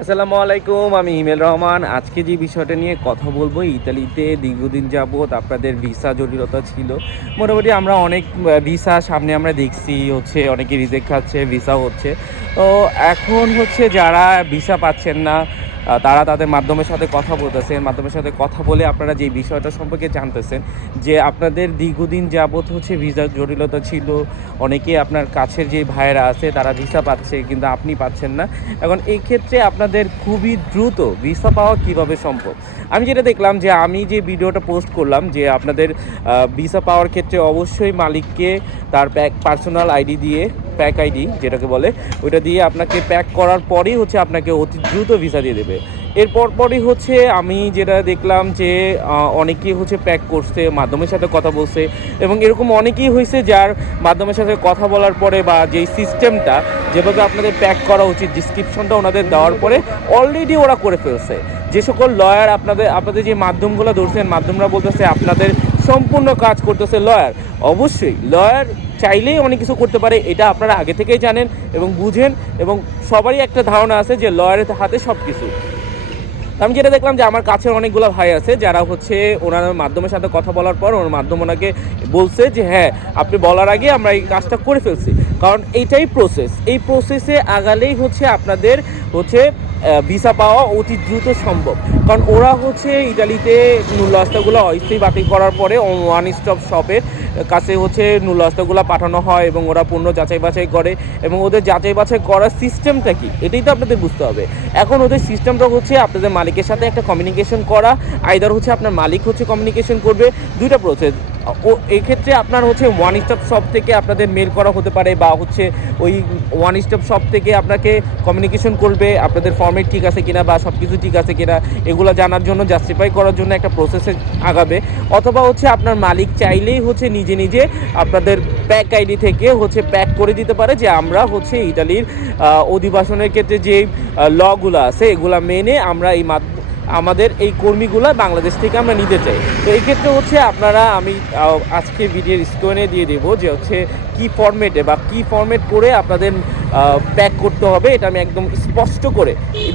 আসসালামু আলাইকুম, আমি ইমেল রহমান। আজকে যে বিষয়টা নিয়ে কথা বলব, ইতালিতে দীর্ঘদিন যাবৎ আপনাদের ভিসা জটিলতা ছিল। মোটামুটি আমরা অনেক ভিসা সামনে আমরা দেখছি, হচ্ছে অনেকে রিজেক্ট খাচ্ছে, ভিসা হচ্ছে। তো এখন হচ্ছে যারা ভিসা পাচ্ছেন না তারা তাদের মাধ্যমের সাথে কথা বলতেছেন, মাধ্যমের সাথে কথা বলে আপনারা যে বিষয়টা সম্পর্কে জানতেছেন, যে আপনাদের দীর্ঘদিন যাবৎ হচ্ছে ভিসা জটিলতা ছিল, অনেকে আপনার কাছের যে ভাইয়েরা আছে তারা ভিসা পাচ্ছে কিন্তু আপনি পাচ্ছেন না। এখন এই ক্ষেত্রে আপনাদের খুবই দ্রুত ভিসা পাওয়া কীভাবে সম্ভব? আমি যেটা দেখলাম যে আমি যে ভিডিওটা পোস্ট করলাম যে আপনাদের ভিসা পাওয়ার ক্ষেত্রে অবশ্যই মালিককে তার পার্সোনাল আইডি দিয়ে প্যাক আইডি যেটাকে বলে, ওইটা দিয়ে আপনাকে প্যাক করার পরেই হচ্ছে আপনাকে অতি দ্রুত ভিসা দিয়ে দেবে। এরপর পরই হচ্ছে আমি যেটা দেখলাম যে অনেকেই হচ্ছে প্যাক করছে, মাধ্যমের সাথে কথা বলছে এবং এরকম অনেকেই হয়েছে যার মাধ্যমের সাথে কথা বলার পরে বা যেই সিস্টেমটা যেভাবে আপনাদের প্যাক করা উচিত ডিসক্রিপশনটা ওনাদের দেওয়ার পরে অলরেডি ওরা করে ফেলছে। যে সকল লয়ার আপনাদের আপনাদের যে মাধ্যমগুলো ধরছেন, মাধ্যমরা বলতেছে আপনাদের সম্পূর্ণ কাজ করতেছে লয়ার অবশ্যই লয়ার চাইলেই অনেক কিছু করতে পারে, এটা আপনারা আগে থেকেই জানেন এবং বুঝেন এবং সবারই একটা ধারণা আছে যে লয়ারের হাতে সব কিছু আমি যেটা দেখলাম যে আমার কাছের অনেকগুলো ভাই আছে যারা হচ্ছে ওনার মাধ্যমের সাথে কথা বলার পর ওনার মাধ্যম ওনাকে বলছে যে হ্যাঁ আপনি বলার আগে আমরা এই কাজটা করে ফেলছি। কারণ এইটাই প্রসেস এই প্রসেসে আগালেই হচ্ছে আপনাদের হচ্ছে ভিসা পাওয়া অতি দ্রুত সম্ভব। কারণ ওরা হচ্ছে ইটালিতে নুল্লাস্তাগুলো অস্থায়ী বাতিল করার পরে ওয়ান স্টপ শপের কাছে হচ্ছে নুল্লাস্তাগুলো পাঠানো হয় এবং ওরা পণ্য যাচাই বাছাই করে এবং ওদের যাচাই বাছাই করার সিস্টেমটা কি? এটাই তো আপনাদের বুঝতে হবে। এখন ওদের সিস্টেমটা হচ্ছে আপনাদের মালিকের সাথে একটা কমিউনিকেশন করা আইদার হচ্ছে আপনার মালিক হচ্ছে কমিউনিকেশন করবে, দুইটা প্রসেস ও, এক্ষেত্রে আপনার হচ্ছে ওয়ান স্টপ শপ থেকে আপনাদের মেল করা হতে পারে বা হচ্ছে ওই ওয়ান স্টপ শপ থেকে আপনাকে কমিউনিকেশন করবে, আপনাদের ফর্মেট ঠিক আছে কিনা বা সব কিছু ঠিক আছে কিনা এগুলো জানার জন্য জাস্টিফাই করার জন্য একটা প্রসেসে আগাবে। অথবা হচ্ছে আপনার মালিক চাইলেই হচ্ছে নিজে নিজে আপনাদের প্যাক আইডি থেকে হচ্ছে প্যাক করে দিতে পারে যে আমরা হচ্ছে ইটালির আহ, অধিবাসনের ক্ষেত্রে যে লগুলো আছে এগুলা মেনে আমরা এই আমাদের এই কর্মীগুলো বাংলাদেশ থেকে আমরা নিতে চাই। তো এই ক্ষেত্রে হচ্ছে আপনারা আমি আজকে ভিডিওর স্ক্রিনে দিয়ে দেবো যে হচ্ছে কি ফরম্যাটে বা কি ফরম্যাট করে আপনাদের প্যাক করতে হবে এটা আমি একদম স্পষ্ট করে এই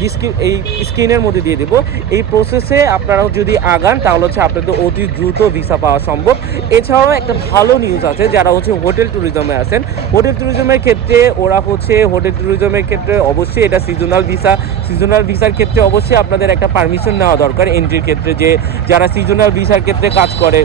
এই স্ক্রিনের মধ্যে দিয়ে দেবো। এই প্রসেসে আপনারা যদি আগান, তাহলে হচ্ছে আপনাদের অতি দ্রুত ভিসা পাওয়া সম্ভব। এছাড়াও একটা ভালো নিউজ আছে, যারা হচ্ছে হোটেল ট্যুরিজমে আছেন। হোটেল ট্যুরিজমের ক্ষেত্রে ওরা হচ্ছে হোটেল ট্যুরিজমের ক্ষেত্রে অবশ্যই এটা সিজনাল ভিসা সিজনাল ভিসার ক্ষেত্রে অবশ্যই আপনাদের একটা পারমিশন নেওয়া দরকার এন্ট্রির ক্ষেত্রে যে, যারা সিজনাল ভিসার ক্ষেত্রে কাজ করে।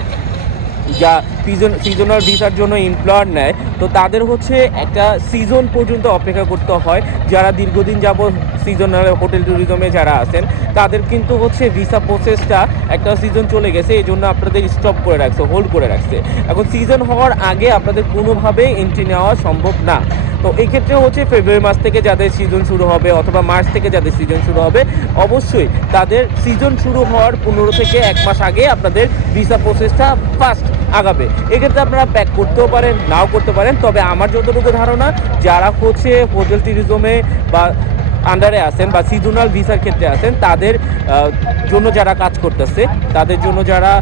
যা সিজন সিজনাল ভিসার জন্য এমপ্লয়ার নেয়, তো তাদের হচ্ছে একটা সিজন পর্যন্ত অপেক্ষা করতে হয়। যারা দীর্ঘদিন যাব সিজনাল হোটেল ট্যুরিজমে যারা আছেন, তাদের কিন্তু হচ্ছে ভিসা প্রসেসটা একটা সিজন চলে গেছে, এই জন্য আপনাদের স্টপ করে রাখছে হোল্ড করে রাখছে। এখন সিজন হওয়ার আগে আপনাদের কোনোভাবে এন্ট্রি নেওয়া সম্ভব না। তো এই ক্ষেত্রে হচ্ছে ফেব্রুয়ারি মাস থেকে যাদের সিজন শুরু হবে অথবা মার্চ থেকে যাদের সিজন শুরু হবে, অবশ্যই তাদের সিজন শুরু হওয়ার পনেরো থেকে এক মাস আগে আপনাদের ভিসা প্রসেসটা ফার্স্ট আগাবে। এক্ষেত্রে আপনারা প্যাক করতেও পারেন, নাও করতে পারেন, তবে আমার যতটুকু ধারণা, যারা হচ্ছে হোটেল ট্যুরিজমে বা আন্ডারে আছেন বা সিজনাল ভিসার ক্ষেত্রে আছেন, তাদের জন্য যারা কাজ করতেছে, তাদের জন্য যারা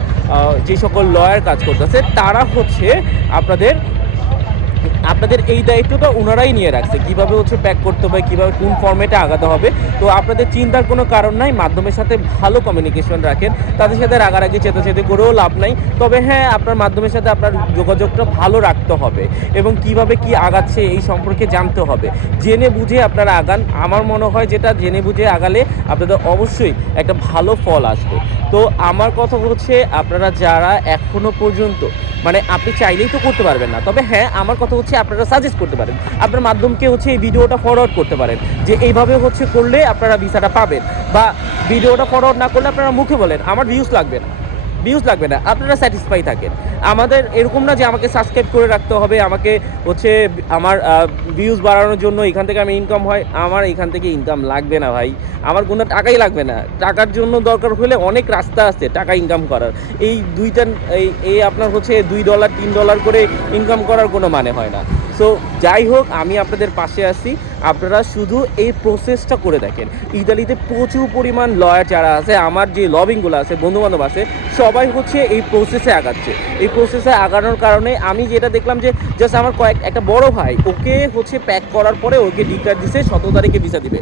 যে সকল লয়ার কাজ করতেছে, তারা হচ্ছে আপনাদের আপনাদের এই দায়িত্বটা ওনারাই নিয়ে রাখছে। কীভাবে হচ্ছে প্যাক করতে হবে, কীভাবে কোন ফর্মেটে আগাতে হবে, তো আপনাদের চিন্তার কোনো কারণ নাই, মাধ্যমের সাথে ভালো কমিউনিকেশন রাখেন, তাদের সাথে রাগারাগি চেতাচেতি করেও লাভ নাই। তবে হ্যাঁ আপনার মাধ্যমের সাথে আপনার যোগাযোগটা ভালো রাখতে হবে এবং কীভাবে কি আগাচ্ছে এই সম্পর্কে জানতে হবে। জেনে বুঝে আপনারা আগান। আমার মনে হয় যেটা জেনে বুঝে আগালে আপনাদের অবশ্যই একটা ভালো ফল আসবে। তো আমার কথা হচ্ছে আপনারা যারা এখনও পর্যন্ত মানে আপনি চাইলেই তো করতে পারবেন না। তবে হ্যাঁ আমার কথা হচ্ছে আপনারা সাজেস্ট করতে পারেন। আপনার মাধ্যমকে হচ্ছে এই ভিডিওটা ফরওয়ার্ড করতে পারেন। যে এইভাবে হচ্ছে করলে আপনারা ভিসাটা পাবেন। বা ভিডিওটা ফরওয়ার্ড না করলে আপনারা মুখে বলেন, আমার ভিউজ লাগবে না। ভিউজ লাগবে না, আপনারা স্যাটিসফাই থাকেন। আমাদের এরকম না যে আমাকে সাবস্ক্রাইব করে রাখতে হবে, আমাকে হচ্ছে আমার ভিউজ বাড়ানোর জন্য এখান থেকে আমি ইনকাম হয়, আমার এখান থেকে ইনকাম লাগবে না ভাই। আমার কোনো টাকাই লাগবে না। টাকার জন্য দরকার হলে অনেক রাস্তা আছে টাকা ইনকাম করার। এই দুইটা, এই আপনার হচ্ছে দুই ডলার তিন ডলার করে ইনকাম করার কোনো মানে হয় না। সো যাই হোক আমি আপনাদের পাশে আছি। আপনারা শুধু এই প্রসেসটা করে দেখেন। ইতালিতে প্রচুর পরিমাণ লয়ার যারা আছে, আমার যে লবিংগুলো আছে বন্ধু বান্ধব আছে, সবাই হচ্ছে এই প্রসেসে আগাচ্ছে। এই প্রসেসে আগানোর কারণে আমি যেটা দেখলাম যে জাস্ট আমার কয়েক, একটা বড় ভাই, ওকে হচ্ছে প্যাক করার পরে ওকে ডিকার দিছে, সতেরো তারিখে ভিসা দিবে।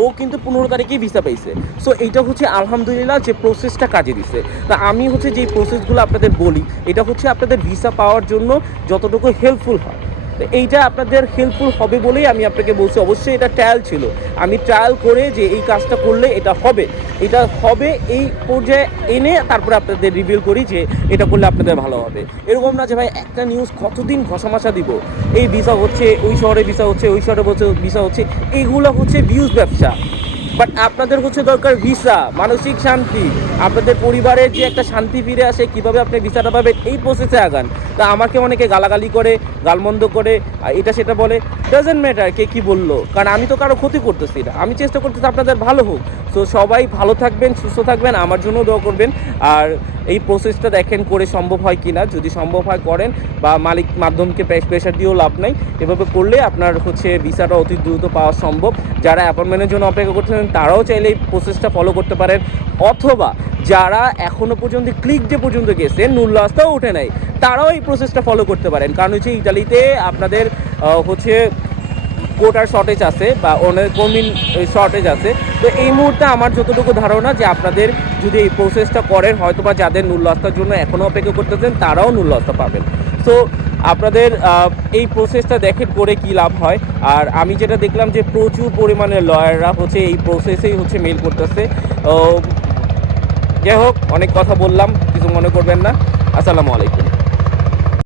ও কিন্তু পনেরো তারিখেই ভিসা পাইছে। সো এইটা হচ্ছে আলহামদুলিল্লাহ যে প্রসেসটা কাজে দিছে। তা আমি হচ্ছে যে প্রসেসগুলো আপনাদের বলি, এটা হচ্ছে আপনাদের ভিসা পাওয়ার জন্য যতটুকু হেল্পফুল হয়। তো এইটা আপনাদের হেল্পফুল হবে বলেই আমি আপনাকে বলছি। অবশ্যই এটা ট্রায়াল ছিল। আমি ট্রায়াল করে যে এই কাজটা করলে এটা হবে। এটা হবে এই পর্যায়ে এনে তারপরে আপনাদের রিভিল করি যে এটা করলে আপনাদের ভালো হবে। এরকম না যে ভাই, একটা নিউজ কতদিন ঘষামাশা দিব? এই ভিসা হচ্ছে, ওই শহরে ভিসা হচ্ছে, ওই শহরে হচ্ছে ভিসা হচ্ছে এইগুলো হচ্ছে ভিউজ ব্যবসা। বাট আপনাদের হচ্ছে দরকার ভিসা মানসিক শান্তি। আপনাদের পরিবারের যে একটা শান্তি ফিরে আসে, কীভাবে আপনি ভিসাটা পাবেন, এই প্রসেসে আগান। তা আমাকে অনেকে গালাগালি করে, গালমন্দ করে এটা সেটা বলে। ডাজেন্ট ম্যাটার কে কি বলল, কারণ আমি তো কারও ক্ষতি করতেছি না। আমি চেষ্টা করতেছি আপনাদের ভালো হোক। সো সবাই ভালো থাকবেন, সুস্থ থাকবেন, আমার জন্য দোয়া করবেন। আর এই প্রসেসটা দেখেন করে সম্ভব হয় কি না যদি সম্ভব হয় করেন, বা মালিক মাধ্যমকে প্রেশার দিয়েও লাভ নাই। এভাবে করলে আপনার হচ্ছে ভিসাটা অতি দ্রুত পাওয়া সম্ভব। যারা অ্যাপয়েন্টমেন্টের জন্য অপেক্ষা করতেছেন, তারাও চাইলে এই প্রসেসটা ফলো করতে পারেন। অথবা যারা এখনও পর্যন্ত ক্লিক যে পর্যন্ত গেছে নুল্লাস্তাও উঠে নাই। তারাও এই প্রসেসটা ফলো করতে পারেন। কারণ হচ্ছে ইটালিতে আপনাদের হচ্ছে কোটার শর্টেজ আছে বা অনেক কর্মীর শর্টেজ আছে। তো এই মুহূর্তে আমার যতটুকু ধারণা যে আপনাদের যদি এই প্রসেসটা করেন হয়তো বা যাদের নুল্লাস্তার জন্য এখনও অপেক্ষা করতেছেন, তারাও নুল্লাস্তা পাবেন। সো আপনাদের এই প্রসেসটা দেখে করে কি লাভ হয়? আর আমি যেটা দেখলাম যে প্রচুর পরিমাণে লয়াররা হচ্ছে এই প্রসেসেই হচ্ছে মেল করতেছে। যাই হোক, অনেক কথা বললাম, কিছু মনে করবেন না। আসসালামু আলাইকুম।